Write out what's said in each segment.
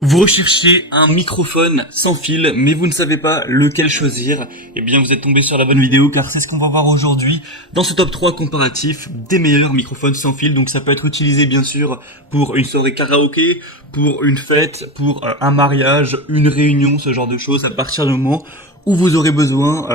Vous recherchez un microphone sans fil, mais vous ne savez pas lequel choisir. Eh bien, vous êtes tombé sur la bonne vidéo, car c'est ce qu'on va voir aujourd'hui dans ce top 3 comparatif des meilleurs microphones sans fil. Donc ça peut être utilisé bien sûr pour une soirée karaoké, pour une fête, pour un mariage, une réunion, ce genre de choses, à partir du moment où vous aurez besoin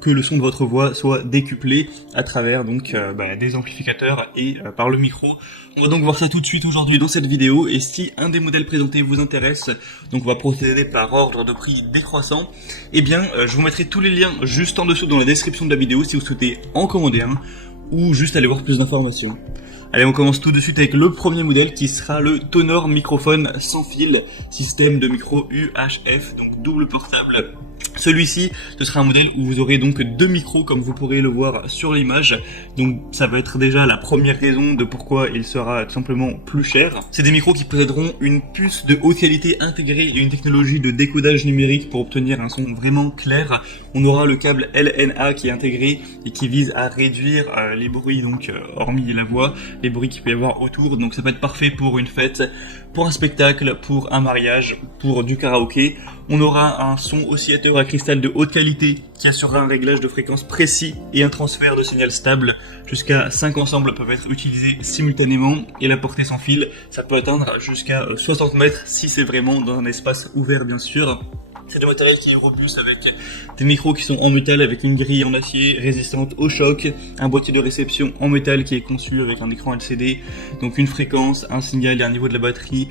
que le son de votre voix soit décuplé à travers des amplificateurs et par le micro. On va donc voir ça tout de suite aujourd'hui dans cette vidéo, et si un des modèles présentés vous intéresse, donc on va procéder par ordre de prix décroissant, eh bien je vous mettrai tous les liens juste en dessous dans la description de la vidéo si vous souhaitez en commander un, ou juste aller voir plus d'informations. Allez, on commence tout de suite avec le premier modèle qui sera le Tonor microphone sans fil, système de micro UHF, donc double portable. Celui-ci, ce sera un modèle où vous aurez donc deux micros comme vous pourrez le voir sur l'image. Donc ça va être déjà la première raison de pourquoi il sera tout simplement plus cher. C'est des micros qui posséderont une puce de haute qualité intégrée et une technologie de décodage numérique pour obtenir un son vraiment clair. On aura le câble LNA qui est intégré et qui vise à réduire les bruits, donc hormis la voix, les bruits qu'il peut y avoir autour. Donc ça peut être parfait pour une fête, pour un spectacle, pour un mariage, pour du karaoké. On aura un son oscillateur à cristal de haute qualité qui assurera un réglage de fréquence précis et un transfert de signal stable. Jusqu'à 5 ensembles peuvent être utilisés simultanément, et la portée sans fil, ça peut atteindre jusqu'à 60 mètres si c'est vraiment dans un espace ouvert bien sûr. C'est du matériel qui est robuste avec des micros qui sont en métal avec une grille en acier résistante au choc, un boîtier de réception en métal qui est conçu avec un écran LCD, donc une fréquence, un signal et un niveau de la batterie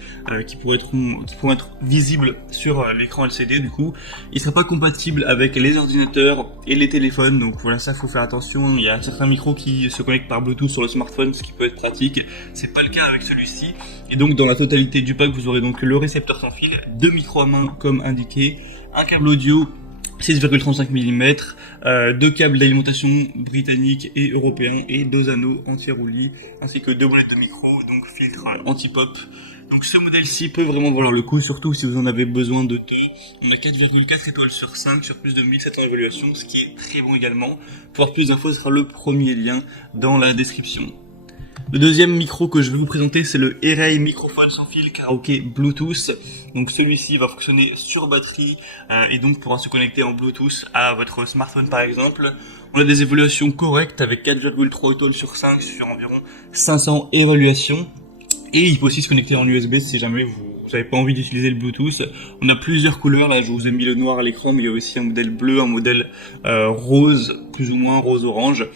qui pourront être visibles sur l'écran LCD. Du coup, il sera pas compatible avec les ordinateurs et les téléphones, donc voilà, ça faut faire attention. Il y a certains micros qui se connectent par Bluetooth sur le smartphone, ce qui peut être pratique. C'est pas le cas avec celui-ci. Et donc dans la totalité du pack, vous aurez donc le récepteur sans fil, deux micros à main comme indiqué, un câble audio 6,35 mm, deux câbles d'alimentation britanniques et européens et deux anneaux anti-roulis, ainsi que deux boulettes de micro, donc filtre anti-pop. Donc ce modèle-ci peut vraiment valoir le coup, surtout si vous en avez besoin de deux. On a 4,4 étoiles sur 5 sur plus de 1700 évaluations, ce qui est très bon également. Pour avoir plus d'infos, ce sera le premier lien dans la description. Le deuxième micro que je vais vous présenter, c'est le Erey microphone sans fil karaoké Bluetooth. Donc celui-ci va fonctionner sur batterie et donc pourra se connecter en Bluetooth à votre smartphone par exemple. On a des évaluations correctes avec 4,3 étoiles sur 5 sur environ 500 évaluations. Et il peut aussi se connecter en USB si jamais vous n'avez pas envie d'utiliser le Bluetooth. On a plusieurs couleurs, là je vous ai mis le noir à l'écran, mais il y a aussi un modèle bleu, un modèle rose, plus ou moins rose-orange.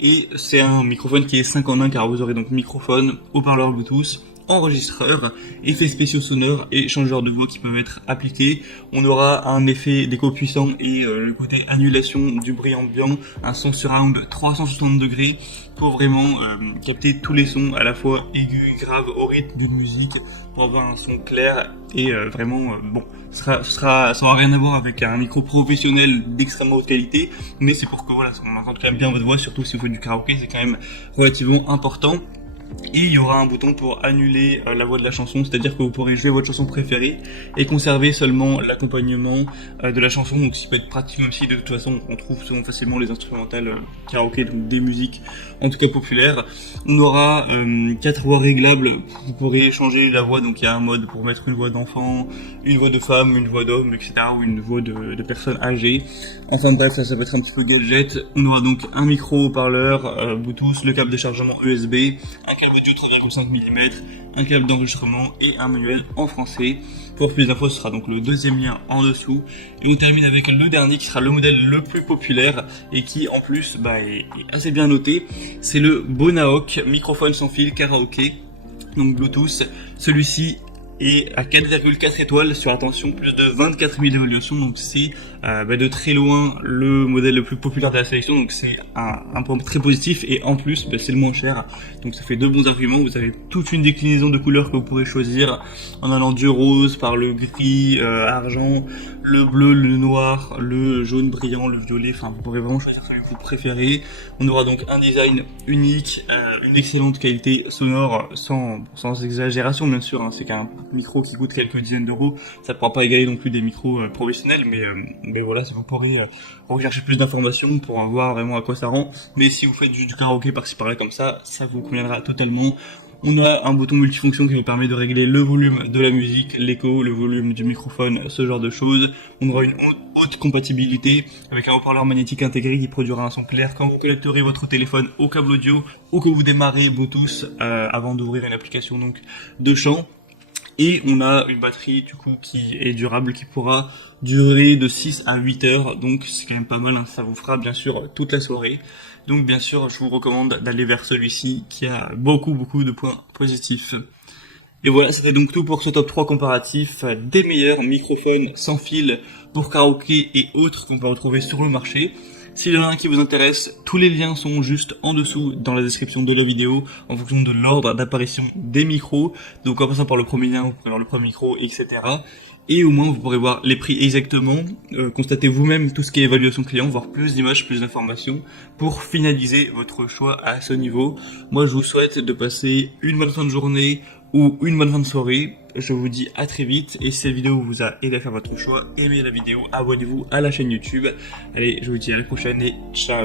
Et c'est un microphone qui est 5 en 1 car vous aurez donc microphone, haut-parleur Bluetooth, enregistreur, effets spéciaux sonores et changeurs de voix qui peuvent être appliqués. On aura un effet d'écho puissant et le côté annulation du bruit ambiant, un son surround 360 degrés pour vraiment capter tous les sons à la fois aigus, graves, au rythme d'une musique, pour avoir un son clair et ça aura rien à voir avec un micro professionnel d'extrêmement haute qualité, mais c'est pour que voilà, on entende quand même bien votre voix, surtout si vous faites du karaoké, c'est quand même relativement important. Et il y aura un bouton pour annuler la voix de la chanson, c'est-à-dire que vous pourrez jouer votre chanson préférée et conserver seulement l'accompagnement de la chanson, donc ça peut être pratique même si de toute façon on trouve souvent facilement les instrumentales karaoké, donc des musiques en tout cas populaires. On aura 4 voix réglables, vous pourrez changer la voix, donc il y a un mode pour mettre une voix d'enfant, une voix de femme, une voix d'homme, etc. ou une voix de personne âgée. Enfin bref, ça peut être un petit peu gadget. On aura donc un micro haut-parleur Bluetooth, le câble de chargement USB, un câble audio 3,5 mm, un câble d'enregistrement et un manuel en français. Pour plus d'infos, ce sera donc le deuxième lien en dessous. Et on termine avec le dernier qui sera le modèle le plus populaire et qui en plus est assez bien noté. C'est le Bonaok microphone sans fil karaoké, donc Bluetooth. Celui-ci et à 4,4 étoiles sur, attention, plus de 24 000 évaluations, donc c'est de très loin le modèle le plus populaire de la sélection, donc c'est un point très positif, et en plus c'est le moins cher, donc ça fait deux bons arguments. Vous avez toute une déclinaison de couleurs que vous pourrez choisir, en allant du rose par le gris, argent, le bleu, le noir, le jaune brillant, le violet, enfin vous pourrez vraiment choisir celui que vous préférez. On aura donc un design unique, une excellente qualité sonore, sans exagération bien sûr, hein. C'est qu'un micro qui coûte quelques dizaines d'euros, ça ne pourra pas égaler non plus des micros professionnels, mais voilà, vous pourrez rechercher plus d'informations pour voir vraiment à quoi ça rend. Mais si vous faites du karaoké par-ci par-là comme ça vous conviendra totalement. On a un bouton multifonction qui nous permet de régler le volume de la musique, l'écho, le volume du microphone, ce genre de choses. On aura une haute compatibilité avec un haut-parleur magnétique intégré qui produira un son clair quand vous connecterez votre téléphone au câble audio ou que vous démarrez Bluetooth avant d'ouvrir une application donc de chant. Et on a une batterie du coup qui est durable, qui pourra durer de 6 à 8 heures, donc c'est quand même pas mal, hein. Ça vous fera bien sûr toute la soirée. Donc bien sûr, je vous recommande d'aller vers celui-ci qui a beaucoup de points positifs. Et voilà, c'était donc tout pour ce top 3 comparatif des meilleurs microphones sans fil pour karaoké et autres qu'on peut retrouver sur le marché. S'il y en a un qui vous intéresse, tous les liens sont juste en dessous dans la description de la vidéo en fonction de l'ordre d'apparition des micros. Donc en passant par le premier lien, vous pouvez voir le premier micro, etc. Et au moins vous pourrez voir les prix exactement, constater vous-même tout ce qui est évaluation client, voir plus d'images, plus d'informations pour finaliser votre choix à ce niveau. Moi je vous souhaite de passer une bonne fin de journée ou une bonne fin de soirée. Je vous dis à très vite, et si cette vidéo vous a aidé à faire votre choix, aimez la vidéo, abonnez-vous à la chaîne YouTube. Allez, je vous dis à la prochaine et ciao.